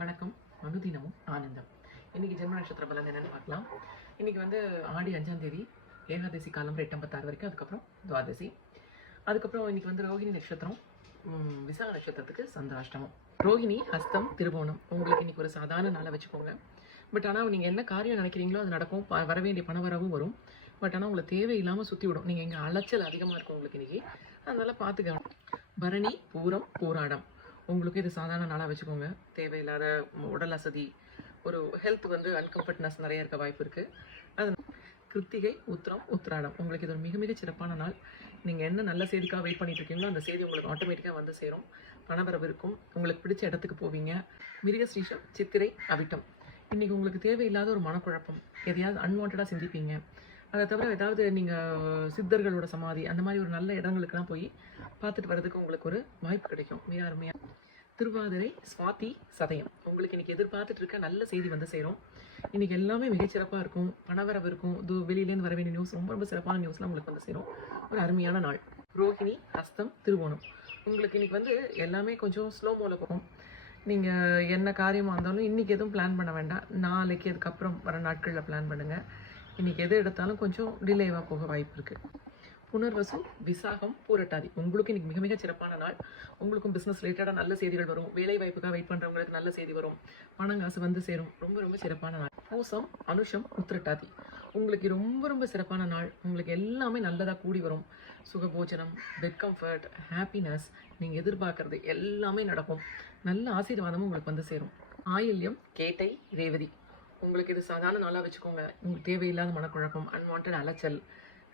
வணக்கம். அனுதினமும் ஆனந்தம். இன்னைக்கு ஜென்ம நட்சத்திர பலன் என்னன்னு பார்க்கலாம். இன்னைக்கு ஆடி 5ஆம் தேதி ஏகாதசி காலம் 8:56 வரைக்கும், அதுக்கப்புறம் துவாதசி. அதுக்கப்புறம் இன்னைக்கு ரோகிணி நட்சத்திரம், விசாக நட்சத்திரத்துக்கு சந்திராஷ்டமம். ரோகிணி, ஹஸ்தம், திருவோணம். உங்களுக்கு இன்னைக்கு ஒரு சாதாரண நாளை வச்சுக்கோங்க. பட் ஆனால் நீங்கள் என்ன காரியம் நினைக்கிறீங்களோ அது நடக்கும். வர வேண்டிய பண வரவும் வரும். பட் ஆனால் உங்களை தேவையில்லாமல் சுற்றி விடும். நீங்கள் எங்கே அலைச்சல் அதிகமாக இருக்கும் உங்களுக்கு இன்னைக்கு. அதனால பார்த்துக்கணும். பரணி, பூரம், போராடம். உங்களுக்கு இது சாதாரண நாளாக வச்சுக்கோங்க. தேவையில்லாத உடல் அசதி, ஒரு ஹெல்த் அன்கம்ஃபர்ட்னஸ் நிறைய இருக்க வாய்ப்பு இருக்குது. அது கிருத்திகை, உத்திரம், உத்திராடம். உங்களுக்கு இது ஒரு மிக மிக சிறப்பான நாள். நீங்கள் என்ன நல்ல செய்திக்காக வெயிட் பண்ணிட்டு இருக்கீங்களோ அந்த செய்தி உங்களுக்கு ஆட்டோமேட்டிக்காக வந்து சேரும். பணவரவு இருக்கும். உங்களுக்கு பிடிச்ச இடத்துக்கு போவீங்க. மிருகஸ்ரீஷம், சித்திரை, அவிட்டம். இன்றைக்கி உங்களுக்கு தேவையில்லாத ஒரு மனக்குழப்பம், எதையாவது அன்வான்டாக சிந்திப்பீங்க. அதை தவிர ஏதாவது நீங்கள் சித்தர்களோட சமாதி அந்த மாதிரி ஒரு நல்ல இடங்களுக்கெல்லாம் போய் பார்த்துட்டு வர்றதுக்கு உங்களுக்கு ஒரு வாய்ப்பு கிடைக்கும். மிக அருமையாக. திருவாதிரை, சுவாதி, சதயம். உங்களுக்கு இன்றைக்கி எதிர்பார்த்துட்டு இருக்க நல்ல செய்தி வந்து சேரும். இன்றைக்கி எல்லாமே மிகச்சிறப்பாக இருக்கும். பணவரவு இருக்கும். வெளியிலேருந்து வர வேண்டிய நியூஸ், ரொம்ப ரொம்ப சிறப்பான நியூஸ்லாம் உங்களுக்கு வந்து சேரும். ஒரு அருமையான நாள். ரோஹிணி, ஹஸ்தம், திருவோணம். உங்களுக்கு இன்றைக்கி எல்லாமே கொஞ்சம் ஸ்லோ மோல போகும். நீங்கள் என்ன காரியமாக இருந்தாலும் இன்றைக்கி எதுவும் பிளான் பண்ண வேண்டாம். நாளைக்கு அதுக்கப்புறம் வர நாட்களில் பிளான் பண்ணுங்கள். இன்றைக்கி எது எடுத்தாலும் கொஞ்சம் டிலேவாக போக வாய்ப்பு இருக்குது. புனர்வசு, விசாகம், பூரட்டாதி. உங்களுக்கு இன்றைக்கி மிக மிக சிறப்பான நாள். உங்களுக்கும் பிஸ்னஸ் ரிலேட்டடாக நல்ல செய்திகள் வரும். வேலை வாய்ப்புக்காக வெயிட் பண்ணுறவங்களுக்கு நல்ல செய்தி வரும். பணங்காசு வந்து சேரும். ரொம்ப ரொம்ப சிறப்பான நாள். பூசம், அனுஷம், உத்திரட்டாதி. உங்களுக்கு ரொம்ப ரொம்ப சிறப்பான நாள். உங்களுக்கு எல்லாமே நல்லதாக கூடி வரும். சுகபோஜனம், பெட் கம்ஃபர்ட், ஹாப்பினஸ், நீங்கள் எதிர்பார்க்குறது எல்லாமே நடக்கும். நல்ல ஆசீர்வாதமும் உங்களுக்கு வந்து சேரும். ஆயில்யம், கேட்டை, ரேவதி. உங்களுக்கு இது சாதாரண நாளாக வச்சுக்கோங்க. உங்களுக்கு தேவையில்லாத மனக்குழப்பம், அன்வான்ட் அலைச்சல்,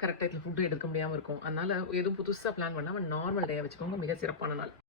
கரெக்ட் டைத்தில் ஃபுட்டு எடுக்க முடியாமல் இருக்கும். அதனால் எதுவும் புதுசாக பிளான் பண்ணாமல் நார்மல் டேயாக வச்சுக்கோங்க. மிக சிறப்பான நாள்.